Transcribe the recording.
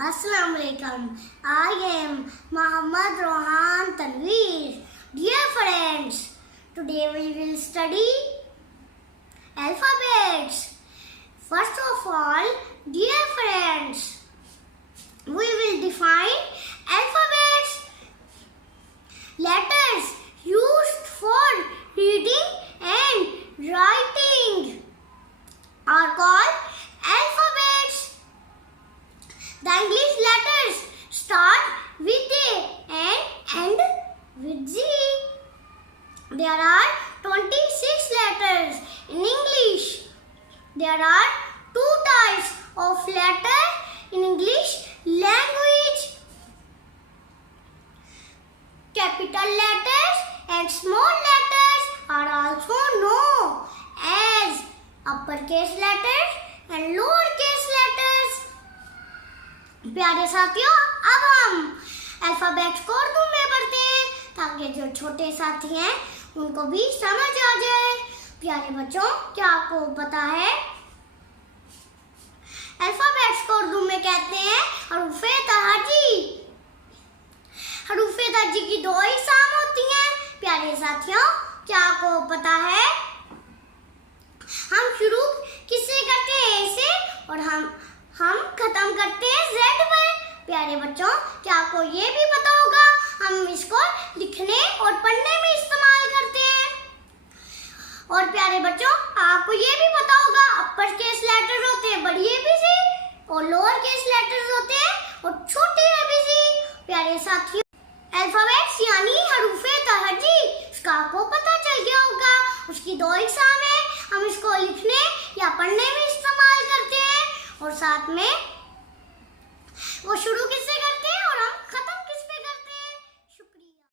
Assalamu alaikum. I am Muhammad Rohan Tanveer. Dear friends, today we will study alphabets. First of all, dear friends, we will define alphabets. Letters used for reading and writing are called alphabets. The English letters start with A and end with Z. There are 26 letters in English. There are two types of letters in English language. Capital letters and small letters are also known as uppercase letters and lowercase letters. प्यारे साथियों, अब हम alphabets को उर्दू में पढ़ते हैं ताकि जो छोटे साथी हैं उनको भी समझ आ जाए। प्यारे बच्चों, क्या आपको पता है अल्फाबेट्स को उर्दू में कहते हैं हरूफे तहजी। हरूफे तहजी की दो इकसाम होती हैं। प्यारे साथियों, क्या आपको पता है हम शुरू किससे करते हैं? ए से, और हम खत्म करते हैं जेड पर। प्यारे बच्चों, क्या आपको ये भी पता होगा हम इसको लिखने और पढ़ने में इस्तेमाल करते हैं। और प्यारे बच्चों, आपको ये भी पता होगा अपर केस लेटर्स होते हैं बड़ी एबीसी और लोअर केस लेटर्स होते हैं और छोटी एबीसी। प्यारे साथियों, अल्फाबेट्स यानी हरूफे तहजी, इसका आपको पता चल गया होगा। उसकी दो इकसाम है, हम इसको लिखने या पढ़ने में इस्तेमाल करते हैं और साथ में